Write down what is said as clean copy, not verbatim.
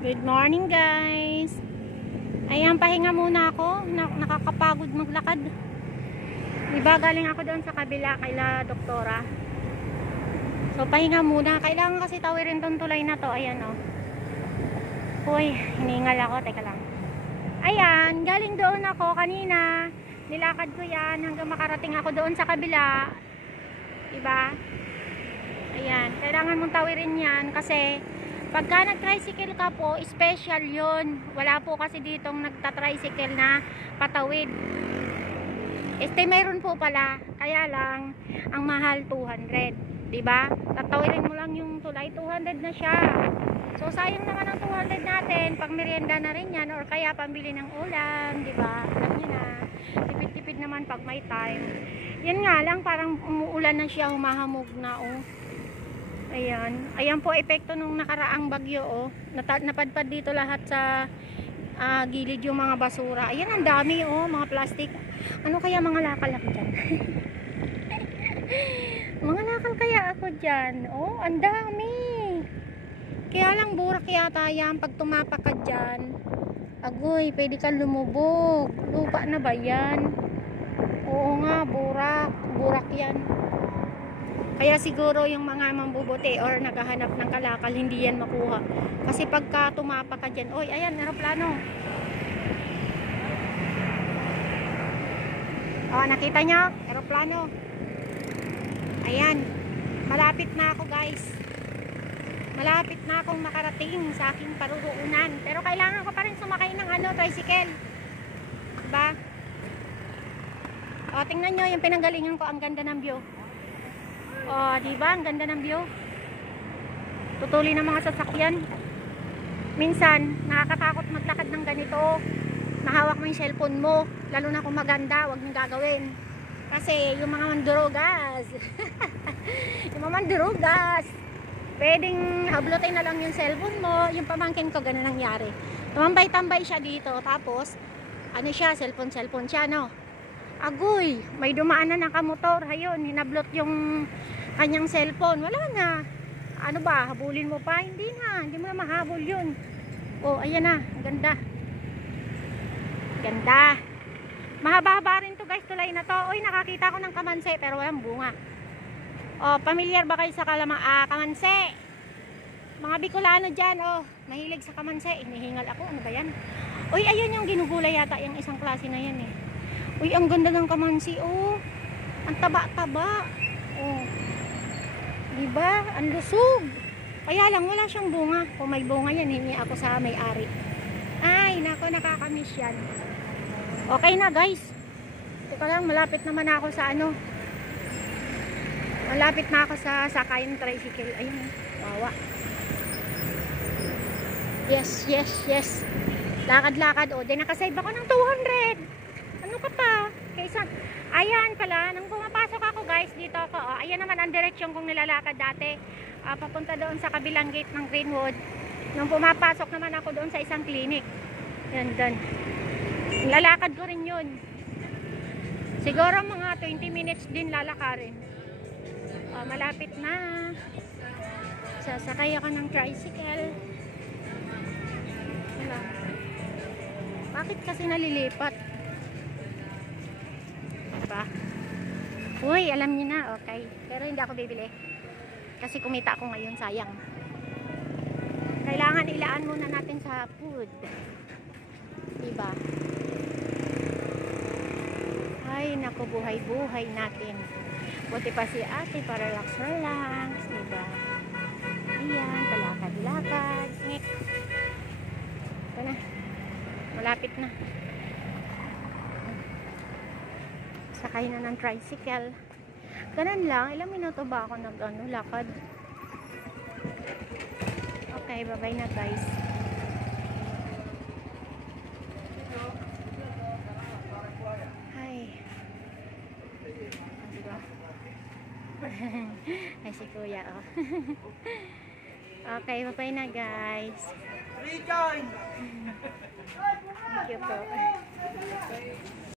Good morning guys. Ayan, pahinga muna ako. Nakakapagod maglakad. Diba galing ako doon sa kabila kaila doktora. So pahinga muna. Kailangan kasi tawirin tong tulay na to. Ayan o. Uy, hiningal ako. Teka lang. Ayan, galing doon ako kanina. Nilakad ko yan hanggang makarating ako doon sa kabila. Diba? Ayan, kailangan mong tawirin yan kasi pagka nag-tricycle ka po, special yun. Wala po kasi ditong nagta-tricycle na patawid. Mayroon po pala. Kaya lang, ang mahal 200. Diba? Tatawirin mo lang yung tulay, 200 na siya. So, sayang naman ang 200 natin. Pag merienda na rin yan or kaya pambili ng ulam. Diba? Alam nyo na. Tipid-tipid naman pag may time. Yan nga lang, parang umuulan na siya, humahamog na oh. Ayan. Ayan po epekto nung nakaraang bagyo oh. Napadpad dito lahat sa gilid yung mga basura. Ayan, ang dami oh, mga plastic. Ano kaya mga lakal ako dyan? Mga lakal kaya ako dyan. Oh, ang dami. Kaya lang burak yata yan pag tumapak ka dyan. Agoy, pwede ka lumubog. Lupa na ba yan? Oo nga, burak. Burak yan. Kaya siguro yung mga mambubuti or naghahanap ng kalakal, hindi yan makuha. Kasi pagka tumapak ka dyan, oy, ayan, aeroplano. Oh, nakita nyo? Aeroplano. Ayan. Malapit na ako, guys. Malapit na akong makarating sa aking paruroonan. Pero kailangan ko pa rin sumakay ng tricycle. Diba? O, tingnan nyo yung pinanggalingan ko. Ang ganda ng view. O, diba? Ang ganda ng view. Tutuloy ng mga sasakyan. Minsan, nakakatakot maglakad ng ganito. Nahawak mo yung cellphone mo. Lalo na kung maganda, huwag nyo gagawin. Kasi yung mga mandurugas. Yung mga mandurugas. Pwedeng hablutin na lang yung cellphone mo. Yung pamangkin ko, ganun nangyari. Tumambay-tambay siya dito. Tapos, ano siya, cellphone siya, no? Agoy, may dumaan na nakamotor. Ayun, hinablot yung kanyang cellphone. Wala na. Ano ba, habulin mo pa? Hindi na, hindi mo na mahabol yun. Oh, ayan na, ganda. Ganda. Mahaba-haba rin to guys, tulay na to. Uy, nakakita ko ng kamanse pero walang bunga. Oh, pamilyar ba kayo sa kamanse? Mga Bicolano dyan, oh, mahilig sa kamanse. Hinihingal ako, ano ba yan? Uy, ayun yung ginugulay yata yung isang klase na yan eh. Uy, ang ganda ng kamansi, oh. Ang taba-taba. Oh. Diba? Ang lusog. Kaya lang, wala siyang bunga. Kung may bunga yan, hingi ako sa may-ari. Ay, nako, nakakamiss yan. Okay na, guys. Teka lang, malapit naman ako sa malapit na ako sa sakayan tricycle. Ayun, wawa. Yes, yes, yes. Lakad-lakad. O, din nakasave ako ng 200. Ano ka pa? Kaysa, ayan pala, nang pumapasok ako guys, dito ako. O, ayan naman ang direksyon kong nilalakad dati. Papunta doon sa kabilang gate ng Greenwood. Nung pumapasok naman ako doon sa isang clinic. Yan, doon. Lalakad ko rin yun. Siguro mga 20 minutes din lalakarin. Malapit na. Sasakay ako ng tricycle. Diba? Bakit kasi nalilipat? Diba? Uy, alam niyo na. Okay. Pero hindi ako bibili. Kasi kumita ako ngayon, sayang. Kailangan ilaan muna natin sa food. Diba? Ay, naku, buhay-buhay natin. Buti pa si ate para relax-relax, diba? Ayan, palakad-lakad. Ito na. Malapit na. Sakay na ng tricycle. Ganun lang. Ilang minuto ba ako lakad? Okay, bye-bye na guys. Ay, si kuya, oh. Okay, bye-bye na, guys. Thank you po.